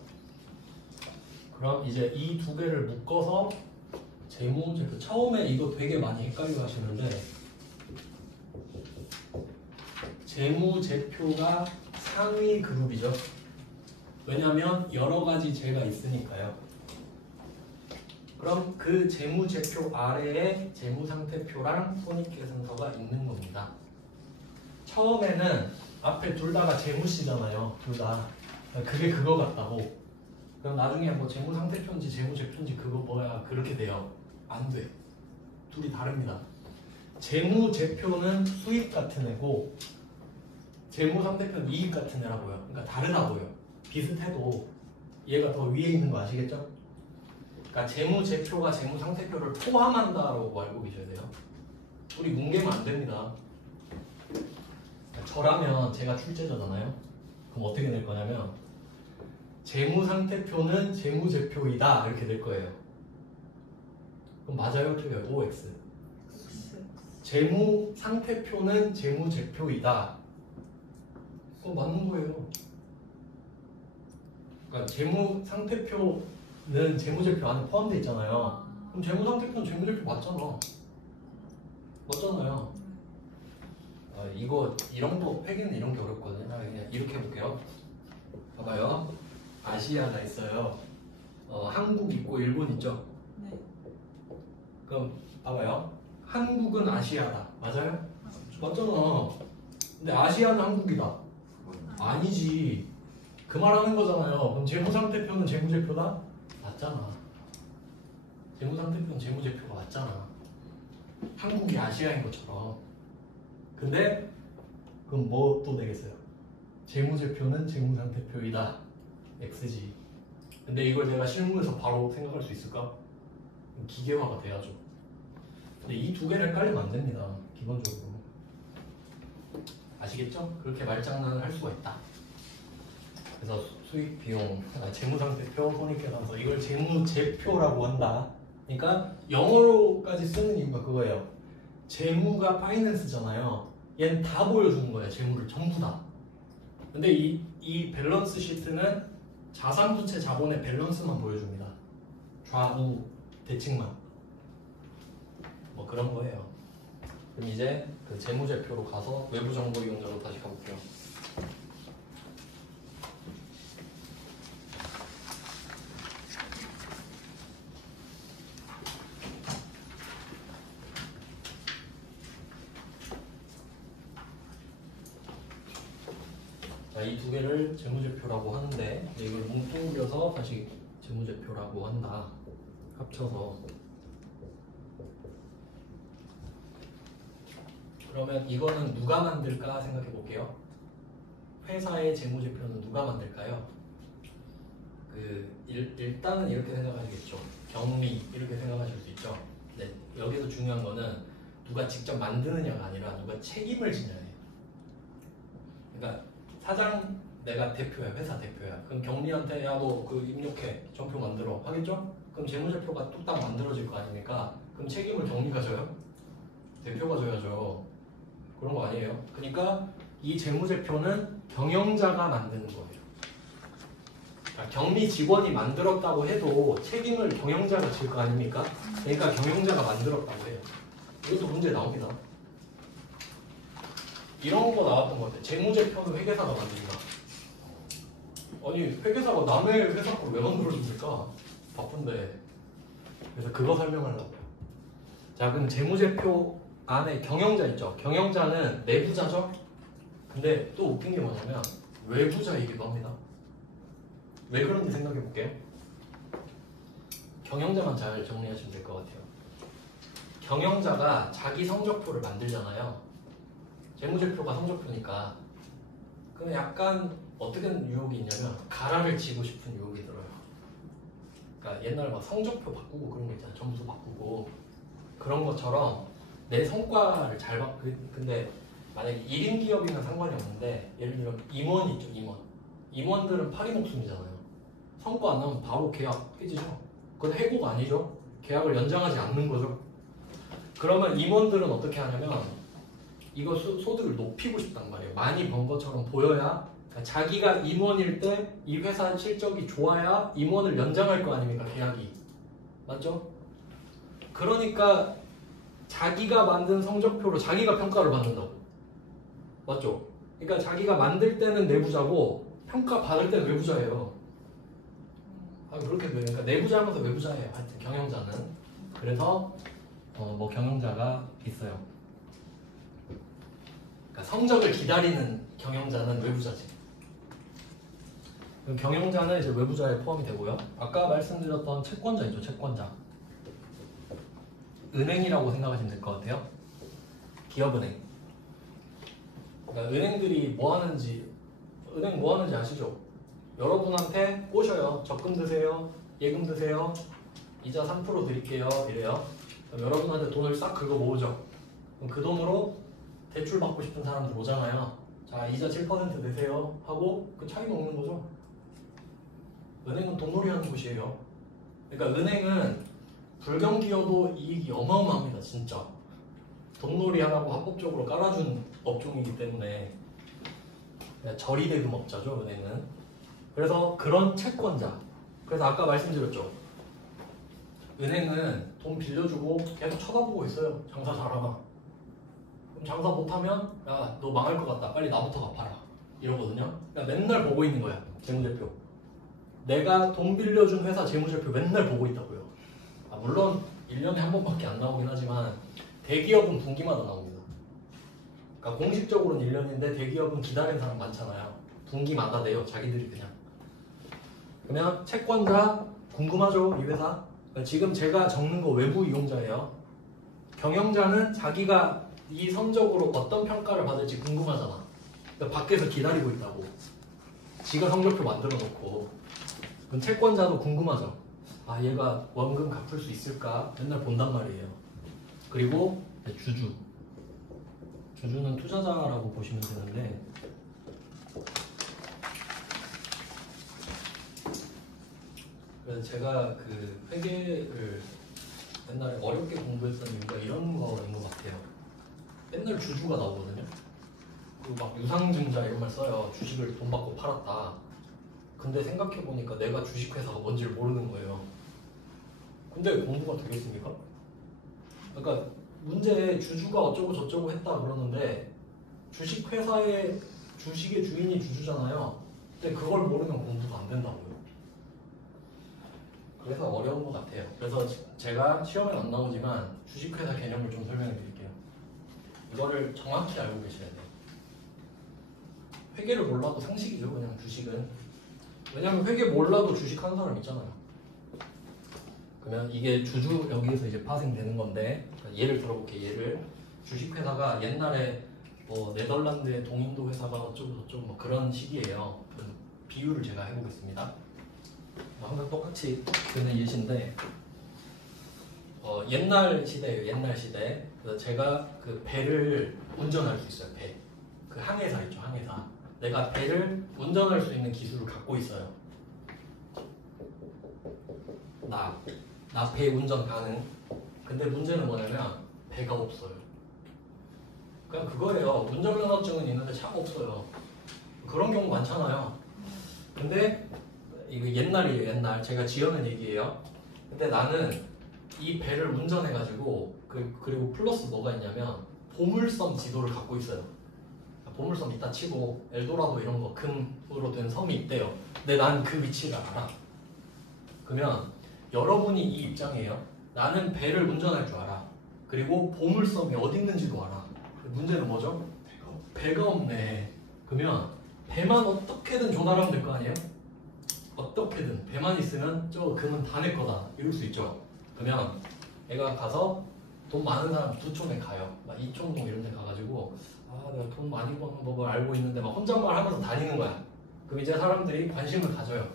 그럼 이제 이 두 개를 묶어서 재무제표, 처음에 이거 되게 많이 헷갈려 하시는데 재무제표가 상위 그룹이죠. 왜냐면 여러 가지 제가 있으니까요. 그럼 그 재무제표 아래에 재무상태표랑 손익계산서가 있는 겁니다. 처음에는 앞에 둘 다가 재무씨잖아요. 둘 다. 그게 그거 같다고. 그럼 나중에 뭐 재무상태표인지 재무제표인지 그거 뭐야 그렇게 돼요. 안 돼. 둘이 다릅니다. 재무제표는 수익 같은 애고 재무상태표는 이익 같은 애라고요. 그러니까 다르다고요. 비슷해도 얘가 더 위에 있는 거 아시겠죠? 그러니까 재무제표가 재무상태표를 포함한다라고 알고 계셔야 돼요. 우리 뭉개면 안 됩니다. 저라면 제가 출제자잖아요. 그럼 어떻게 될 거냐면 재무상태표는 재무제표이다 이렇게 될 거예요. 그럼 맞아요? 틀려요? OX. X. 재무 상태표는 재무제표이다. 그건 맞는 거예요. 그러니까 재무 상태표는 재무제표 안에 포함되어 있잖아요. 그럼 재무 상태표는 재무제표 맞잖아. 맞잖아요. 이거 이런 거 패기는 이런 게 어렵거든요. 그냥 이렇게 해볼게요. 봐봐요. 아시아가 있어요. 한국 있고 일본 있죠. 네. 그럼 봐봐요. 한국은 아시아다. 맞아요? 맞잖아. 근데 아시아는 한국이다. 아니지. 그 말하는 거잖아요. 그럼 재무상태표는 재무제표다? 맞잖아. 재무상태표는 재무제표가 맞잖아. 한국이 아시아인 것처럼. 근데 그럼 뭐 또 되겠어요? 재무제표는 재무상태표이다. X지. 근데 이걸 내가 실무에서 바로 생각할 수 있을까? 기계화가 돼야죠. 근데 이 두 개를 헷갈리면 안 됩니다. 기본적으로. 아시겠죠? 그렇게 말장난을 할 수가 있다. 그래서 수익 비용, 재무상태표, 손익계산서 이걸 재무제표라고 한다. 그러니까 영어로까지 쓰는 이유가 그거예요. 재무가 파이낸스잖아요. 얘는 다 보여주는 거예요. 재무를 전부 다. 근데 이 밸런스 시트는 자산, 부채, 자본의 밸런스만 보여줍니다. 좌우 대칭만. 뭐 그런 거예요. 그럼 이제 그 재무제표로 가서 외부 정보 이용자로 다시 가볼게요. 이 두 개를 재무제표라고 하는데 이걸 뭉뚱그려서 다시 재무제표라고 한다. 합쳐서. 그러면 이거는 누가 만들까 생각해 볼게요. 회사의 재무제표는 누가 만들까요? 일단은 이렇게 생각하시겠죠. 경리 이렇게 생각하실 수 있죠. 네, 여기서 중요한 거는 누가 직접 만드느냐가 아니라 누가 책임을 지냐예요. 그러니까 사장 내가 대표야, 회사 대표야. 그럼 경리한테 야 너 그 입력해, 전표 만들어 하겠죠? 그럼 재무제표가 뚝딱 만들어질 거 아닙니까? 그럼 책임을 경리가 져요? 대표가 져야죠. 그런 거 아니에요. 그러니까 이 재무제표는 경영자가 만드는 거예요. 그러니까 경리 직원이 만들었다고 해도 책임을 경영자가 질 거 아닙니까? 그러니까 경영자가 만들었다고 해요. 이것도 문제에 나옵니다. 이런 거 나왔던 것 같아요. 재무제표는 회계사가 만든다. 아니 회계사가 남의 회사 걸 왜 만들어줍니까? 바쁜데. 그래서 그거 설명하려고요. 자 그럼 재무제표 안에 경영자 있죠. 경영자는 내부자죠. 근데 또 웃긴 게 뭐냐면 외부자이기도 합니다. 왜 그런지 생각해 볼게요. 경영자만 잘 정리하시면 될 것 같아요. 경영자가 자기 성적표를 만들잖아요. 재무제표가 성적표니까. 그럼 약간 어떻게 유혹이 있냐면 가라를 치고 싶은 유혹이 들어요. 그러니까 옛날에 막 성적표 바꾸고 그런 거 있잖아요. 점수 바꾸고 그런 것처럼 내 성과를 잘 근데 만약에 1인 기업이면 상관이 없는데 예를 들어 임원 있죠. 임원들은 파리 목숨이잖아요. 성과 안 나오면 바로 계약 해지죠. 그건 해고가 아니죠. 계약을 연장하지 않는 거죠. 그러면 임원들은 어떻게 하냐면 이거 소득을 높이고 싶단 말이에요. 많이 번 것처럼 보여야, 그러니까 자기가 임원일 때 이 회사 실적이 좋아야 임원을 연장할 거 아닙니까? 계약이. 맞죠? 그러니까 자기가 만든 성적표로 자기가 평가를 받는다고. 맞죠? 그러니까 자기가 만들 때는 내부자고 평가 받을 때는 외부자예요. 그렇게 돼요. 그러니까 내부자면서 외부자예요. 하여튼 경영자는. 그래서 뭐 경영자가 있어요. 그러니까 성적을 기다리는 경영자는 외부자지. 그럼 경영자는 이제 외부자에 포함이 되고요. 아까 말씀드렸던 채권자 있죠. 채권자. 은행이라고 생각하시면 될 것 같아요. 기업은행. 그러니까 은행들이 뭐 하는지, 은행 뭐 하는지 아시죠? 여러분한테 꼬셔요. 적금 드세요. 예금 드세요. 이자 3% 드릴게요. 이래요. 그럼 여러분한테 돈을 싹 긁어 모으죠. 그럼 그 돈으로 대출 받고 싶은 사람들 오잖아요. 자, 이자 7% 내세요. 하고 그 차이 먹는 거죠. 은행은 돈놀이 하는 곳이에요. 그러니까 은행은 불경기여도 이익이 어마어마합니다. 진짜 돈놀이 하라고 합법적으로 깔아준 업종이기 때문에 저리대금업자죠 은행은. 그래서 그런 채권자, 그래서 아까 말씀드렸죠, 은행은 돈 빌려주고 계속 쳐다보고 있어요. 장사 잘하나. 그럼 장사 못하면 야 너 망할 것 같다, 빨리 나부터 갚아라, 이러거든요. 그러니까 맨날 보고 있는 거야. 재무제표, 내가 돈 빌려준 회사 재무제표 맨날 보고 있다고요. 물론 1년에 한 번밖에 안 나오긴 하지만 대기업은 분기마다 나옵니다. 그러니까 공식적으로는 1년인데 대기업은 기다리는 사람 많잖아요. 분기마다 내요, 자기들이 그냥. 그러면 채권자 궁금하죠, 이 회사? 그러니까 지금 제가 적는 거 외부 이용자예요. 경영자는 자기가 이 성적으로 어떤 평가를 받을지 궁금하잖아. 그러니까 밖에서 기다리고 있다고. 지가 성적표 만들어 놓고. 그럼 채권자도 궁금하죠. 아, 얘가 원금 갚을 수 있을까? 맨날 본단 말이에요. 그리고 주주는 투자자라고 보시면 되는데, 그래서 제가 그 회계를 옛날에 어렵게 공부했던 이유가 이런 거인 것 같아요. 맨날 주주가 나오거든요. 그리고 막 유상증자 이런 말 써요. 주식을 돈 받고 팔았다. 근데 생각해보니까 내가 주식회사가 뭔지를 모르는 거예요. 근데 공부가 되겠습니까? 그러니까 문제에 주주가 어쩌고 저쩌고 했다 그러는데 주식회사의 주식의 주인이 주주잖아요. 근데 그걸 모르면 공부가 안 된다고요. 그래서 어려운 것 같아요. 그래서 제가 시험에 안 나오지만 주식회사 개념을 좀 설명해 드릴게요. 이거를 정확히 알고 계셔야 돼요. 회계를 몰라도 상식이죠, 그냥 주식은. 왜냐면 회계 몰라도 주식 하는 사람 있잖아요. 그러면 이게 주주 여기에서 이제 파생되는 건데, 예를 들어볼게요. 예를 주식회사가 옛날에 뭐 네덜란드의 동인도 회사가 어쩌고 저쩌고 뭐 그런 식이에요. 비유를 제가 해보겠습니다. 항상 똑같이 드는 예시인데, 옛날 시대예요. 옛날 시대. 그래서 제가 그 배를 운전할 수 있어요. 배. 그 항해사 있죠. 항해사. 내가 배를 운전할 수 있는 기술을 갖고 있어요. 나 배 운전 가능. 근데 문제는 뭐냐면 배가 없어요. 그냥 그거예요. 운전면허증은 있는데 차가 없어요. 그런 경우 많잖아요. 근데 이거 옛날이에요. 옛날. 제가 지어낸 얘기예요. 근데 나는 이 배를 운전해가지고 그리고 플러스 뭐가 있냐면 보물섬 지도를 갖고 있어요. 보물섬 이따 치고 엘도라도 이런 거 금으로 된 섬이 있대요. 근데 난 그 위치를 알아. 그러면 여러분이 이 입장이에요. 나는 배를 운전할 줄 알아. 그리고 보물섬이 어디 있는지도 알아. 문제는 뭐죠? 배가 없네. 그러면 배만 어떻게든 조달하면 될 거 아니에요? 어떻게든 배만 있으면 저 금은 다 내 거다, 이럴 수 있죠. 그러면 애가 가서 돈 많은 사람 두촌에 가요. 막 이촌동 이런 데 가가지고 아 내가 돈 많이 버는 법을 알고 있는데 막 혼잣말 하면서 다니는 거야. 그럼 이제 사람들이 관심을 가져요.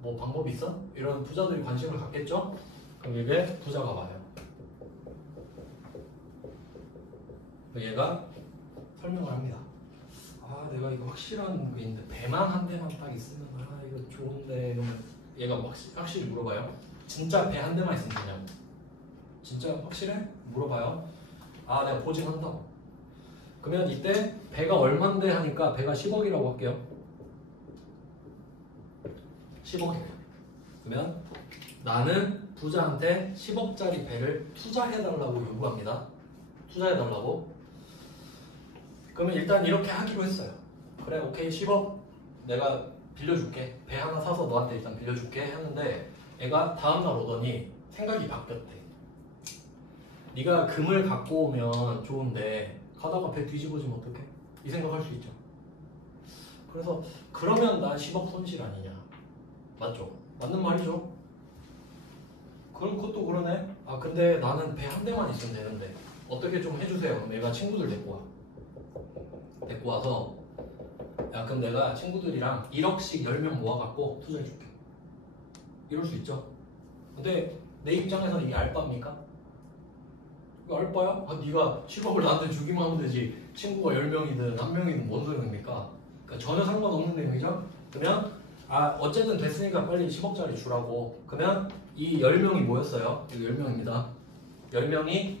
뭐 방법이 있어? 이런 부자들이 관심을 갖겠죠? 그럼 이게 부자가 와요. 얘가 설명을 합니다. 아 내가 이거 확실한 게 있는데 배만 한 대만 딱 있으면 아 이거 좋은데, 이러면 얘가 확실히 물어봐요. 진짜 배 한 대만 있으면 되냐고. 진짜 확실해? 물어봐요. 아 내가 보증한다고. 그러면 이때 배가 얼만데 하니까 배가 10억이라고 할게요. 10억이에요. 그러면 나는 부자한테 10억짜리 배를 투자해달라고 요구합니다. 투자해달라고. 그러면 일단 이렇게 하기로 했어요. 그래 오케이 10억 내가 빌려줄게. 배 하나 사서 너한테 일단 빌려줄게 하는데 애가 다음날 오더니 생각이 바뀌었대. 네가 금을 갖고 오면 좋은데 가다가 배 뒤집어지면 어떡해? 이 생각할 수 있죠. 그래서 그러면 난 10억 손실 아니냐. 맞죠? 맞는 말이죠. 그럼 그것도 그러네. 아 근데 나는 배 한 대만 있으면 되는데 어떻게 좀 해주세요. 그럼 얘가 친구들 데리고 와서 야 그럼 내가 친구들이랑 1억씩 10명 모아갖고 투자해줄게. 이럴 수 있죠. 근데 내 입장에서는 이게 알바입니까? 이거 알바야? 아 네가 10억을 나한테 주기만 하면 되지 친구가 10명이든 1명이든 뭔 소용입니까? 그러니까 전혀 상관없는 내용이죠. 그러면 어쨌든 됐으니까 빨리 10억짜리 주라고. 그러면 이 10명이 뭐였어요? 이거 10명입니다. 10명이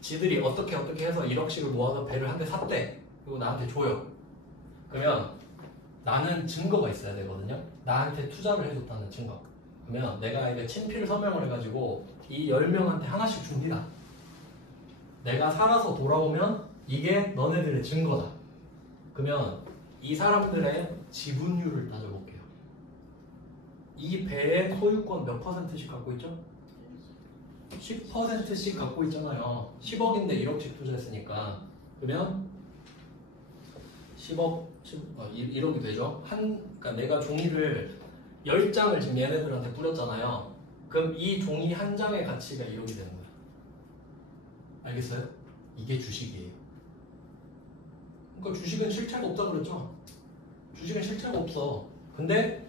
지들이 어떻게 해서 1억씩을 모아서 배를 한 대 샀대. 그리고 나한테 줘요. 그러면 나는 증거가 있어야 되거든요. 나한테 투자를 해줬다는 증거. 그러면 내가 이게 친필 서명을 해가지고 이 10명한테 하나씩 줍니다. 내가 살아서 돌아오면 이게 너네들의 증거다. 그러면 이 사람들의 지분율을 따져볼게요. 이 배의 소유권 몇 %씩 갖고 있죠? 10%씩 갖고 있잖아요. 10억인데 1억씩 투자했으니까. 그러면 1억이 되죠. 그러니까 내가 종이를 10장을 지금 얘네들한테 뿌렸잖아요. 그럼 이 종이 한 장의 가치가 1억이 되는 거야. 알겠어요? 이게 주식이에요. 그러니까 주식은 실체가 없다 그랬죠? 주식은 실체가 없어. 근데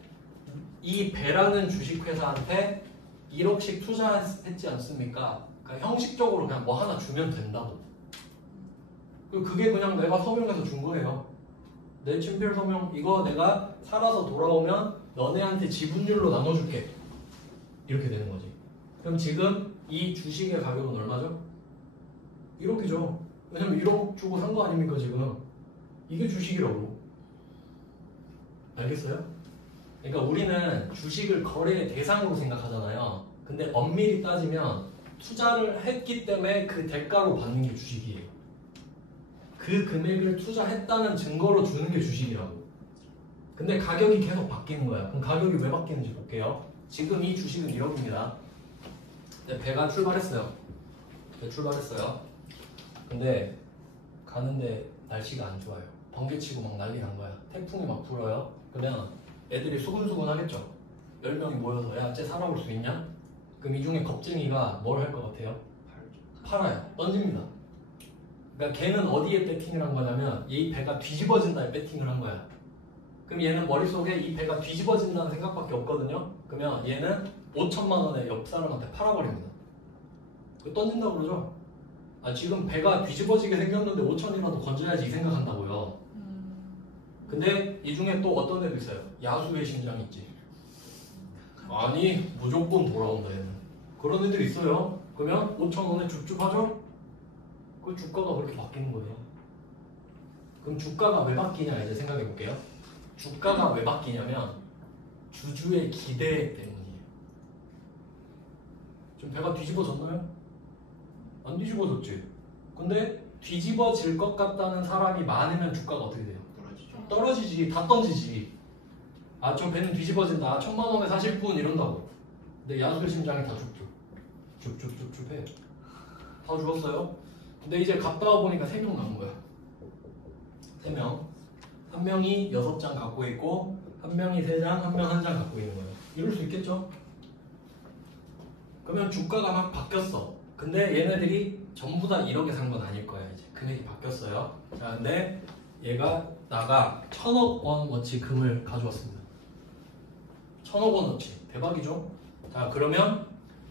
이 배라는 주식회사한테 1억씩 투자했지 않습니까? 그러니까 형식적으로 그냥 뭐 하나 주면 된다고. 그게 그냥 내가 서명해서 준 거예요. 내 친필 서명 이거 내가 살아서 돌아오면 너네한테 지분율로 나눠줄게. 이렇게 되는 거지. 그럼 지금 이 주식의 가격은 얼마죠? 1억이죠. 왜냐면 1억 주고 산 거 아닙니까 지금. 이게 주식이라고. 알겠어요? 그러니까 우리는 주식을 거래의 대상으로 생각하잖아요. 근데 엄밀히 따지면 투자를 했기 때문에 그 대가로 받는 게 주식이에요. 그 금액을 투자했다는 증거로 주는 게 주식이라고. 근데 가격이 계속 바뀌는 거야. 그럼 가격이 왜 바뀌는지 볼게요. 지금 이 주식은 1억입니다. 배가 출발했어요. 근데 가는데 날씨가 안 좋아요. 번개치고 막 난리 난 거야. 태풍이 막 불어요. 그러면 애들이 수근수근 하겠죠. 10명이 모여서 야, 쟤 살아올 수 있냐? 그럼 이 중에 겁쟁이가 뭘 할 것 같아요? 팔아요. 던집니다. 그러니까 걔는 어디에 배팅을 한 거냐면 이 배가 뒤집어진다에 배팅을 한 거야. 그럼 얘는 머릿속에 이 배가 뒤집어진다는 생각밖에 없거든요. 그러면 얘는 5천만 원에 옆 사람한테 팔아버립니다. 그거 던진다고 그러죠. 지금 배가 뒤집어지게 생겼는데 5천이라도 건져야지 이 생각한다고요. 근데 이 중에 또 어떤 애도 있어요. 야수의 심장이 있지. 아니 무조건 돌아온다 얘는. 그런 애들 있어요. 그러면 5천 원에 줍줍하죠? 그 주가가 그렇게 바뀌는 거예요. 그럼 주가가 왜 바뀌냐 이제 생각해 볼게요. 주가가 왜 바뀌냐면 주주의 기대 때문이에요. 지금 배가 뒤집어졌나요? 안 뒤집어졌지. 근데 뒤집어질 것 같다는 사람이 많으면 주가가 어떻게 돼요? 떨어지지. 다 던지지. 저 배는 뒤집어진다. 1,000만 원에 사실 분 이런다고. 근데 야수의 심장이 다 줍줍 해. 다 죽었어요. 근데 이제 갔다 와 보니까 3명 남은 거야. 3명. 한 명이 6장 갖고 있고 한 명이 3장, 한 명 1장 갖고 있는 거예요. 이럴 수 있겠죠? 그러면 주가가 막 바뀌었어. 근데 얘네들이 전부 다 1억에 산 건 아닐 거야. 이제 금액이 바뀌었어요. 자, 근데 나가 1,000억 원어치 금을 가져왔습니다. 1,000억 원어치. 대박이죠? 자, 그러면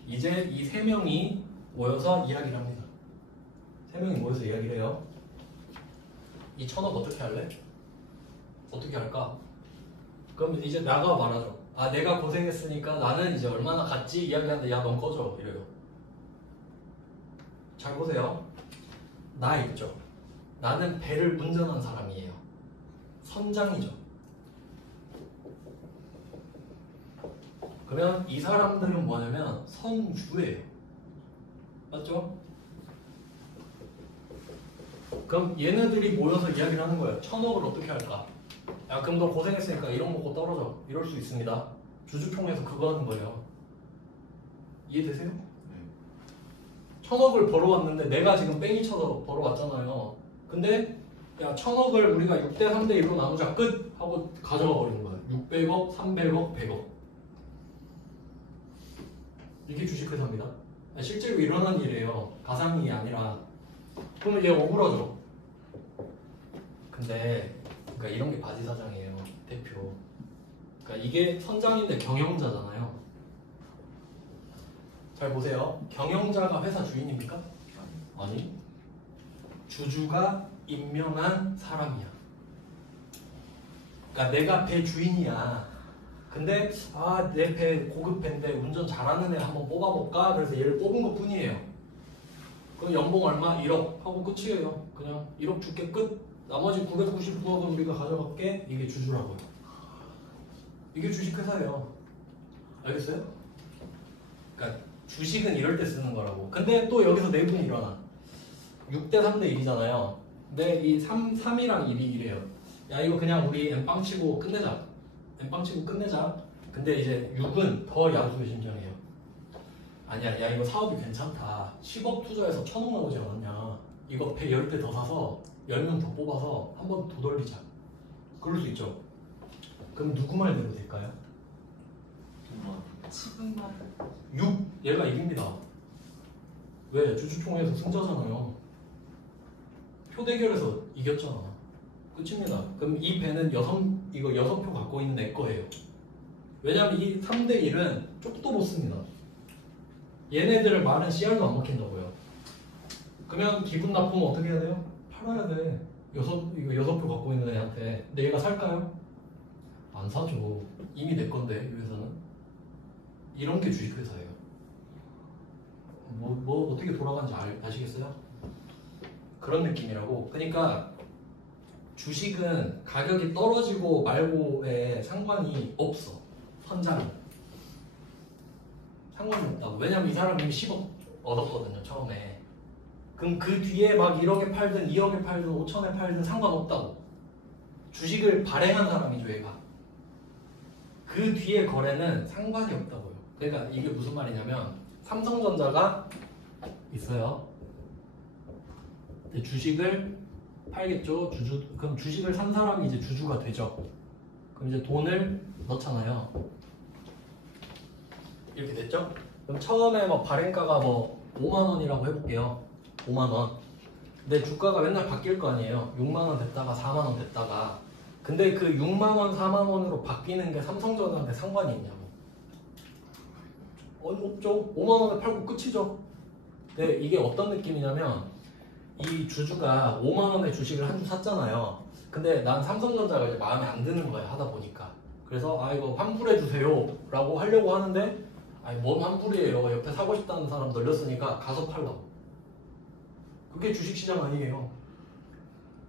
이제 이 3명이 모여서 이야기를 합니다. 3명이 모여서 이야기를 해요. 이 1,000억 어떻게 할래? 어떻게 할까? 그럼 이제 나가 말하죠. 내가 고생했으니까 나는 이제 얼마나 갔지? 이야기하는데 야, 넌 꺼져. 이래요. 잘 보세요. 나 있죠. 나는 배를 운전한 사람이에요. 선장이죠. 그러면 이 사람들은 뭐냐면 선주예요. 맞죠? 그럼 얘네들이 모여서 이야기를 하는 거예요. 1,000억을 어떻게 할까? 야, 그럼 너 고생했으니까 1억 먹고 떨어져. 이럴 수 있습니다. 주주총회에서 그거 하는 거예요. 이해되세요? 1,000억을 벌어왔는데 내가 지금 뺑이 쳐서 벌어왔잖아요. 근데 야, 1,000억을 우리가 6대 3대 1로 나누자 끝! 하고 가져가 버리는 거예요. 600억, 300억, 100억. 이게 주식회사입니다. 실제로 일어난 일이에요. 가상이 아니라. 그러면 얘 억울하죠. 근데 그러니까 이런 게 바지 사장이에요. 대표. 그러니까 이게 선장인데 경영자잖아요. 잘 보세요. 경영자가 회사 주인입니까? 아니. 주주가 임명한 사람이야. 그러니까 내가 배 주인이야. 근데 내 배 고급 배인데 운전 잘하는 애 한번 뽑아볼까? 그래서 얘를 뽑은 것 뿐이에요. 그럼 연봉 얼마? 1억 하고 끝이에요. 그냥 1억 줄게 끝. 나머지 999억은 우리가 가져갈게. 이게 주주라고요. 이게 주식회사예요. 알겠어요? 그러니까 주식은 이럴 때 쓰는 거라고. 근데 또 여기서 내분이 일어나. 6대 3대 1이잖아요. 근데 이 3이랑 1이 이래요. 야 이거 그냥 우리 엠빵 치고 끝내자. 엠빵 치고 끝내자. 근데 이제 6은 더 야수의 심정이에요. 아니야, 야 이거 사업이 괜찮다. 10억 투자해서 1,000억 나오지 않았냐. 이거 배 10대 더 사서 10명 더 뽑아서 한 번 더 돌리자. 그럴 수 있죠. 그럼 누구 말대로 될까요? 지분 말 6, 얘가 이깁니다. 왜? 주주총회에서 승자잖아요. 표 대결에서 이겼잖아. 끝입니다. 그럼 이 배는 이거 6표 갖고 있는 내 거예요. 왜냐면 이 3대 1은 쪽도 못 씁니다. 얘네들을 말은 CR도 안 먹힌다고요. 그러면 기분 나쁘면 어떻게 해야 돼요? 팔아야 돼. 이거 6표 갖고 있는 애한테. 근데 얘가 살까요? 안 사죠. 이미 내 건데, 이 회사는. 이런 게 주식회사예요. 뭐 어떻게 돌아가는지 아시겠어요? 그런 느낌이라고. 그러니까 주식은 가격이 떨어지고 말고에 상관이 없어. 선장은 상관이 없다고. 왜냐면 이 사람이 10억 얻었거든요 처음에. 그럼 그 뒤에 막 1억에 팔든 2억에 팔든 5천에 팔든 상관없다고. 주식을 발행한 사람이죠 얘가. 그 뒤에 거래는 상관이 없다고요. 그러니까 이게 무슨 말이냐면 삼성전자가 있어요. 근데 주식을 팔겠죠. 그럼 주식을 산 사람이 이제 주주가 되죠. 그럼 이제 돈을 넣잖아요. 이렇게 됐죠? 그럼 처음에 뭐 발행가가 뭐 5만 원이라고 해볼게요. 5만 원. 근데 주가가 맨날 바뀔 거 아니에요. 6만 원 됐다가 4만 원 됐다가. 근데 그 6만 원, 4만 원으로 바뀌는 게 삼성전자한테 상관이 있냐고. 없죠. 5만 원에 팔고 끝이죠. 근데 이게 어떤 느낌이냐면 이 주주가 5만 원의 주식을 한 주 샀잖아요. 근데 난 삼성전자가 이제 마음에 안 드는 거야 하다 보니까. 그래서 이거 환불해 주세요 라고 하려고 하는데 뭔 환불이에요. 옆에 사고 싶다는 사람 널렸으니까 가서 팔라고. 그게 주식시장 아니에요.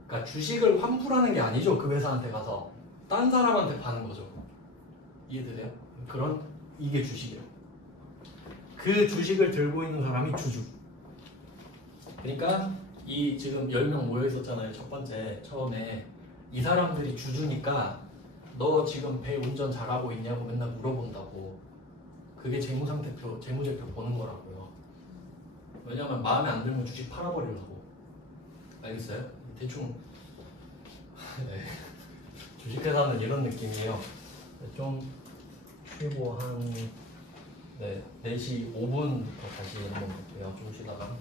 그러니까 주식을 환불하는 게 아니죠. 그 회사한테 가서 딴 사람한테 파는 거죠. 이해되세요? 이게 주식이에요. 그 주식을 들고 있는 사람이 주주. 그러니까 이 지금 10명 모여 있었잖아요. 첫 번째 처음에 이 사람들이 주주니까 너 지금 배 운전 잘하고 있냐고 맨날 물어본다고. 그게 재무상태표, 재무제표 보는 거라고요. 왜냐면 마음에 안 들면 주식 팔아버리려고. 알겠어요? 대충 네. 주식회사는 이런 느낌이에요. 좀 쉬고 한 4시 5분부터 다시 한번 볼게요. 좀 쉬다가.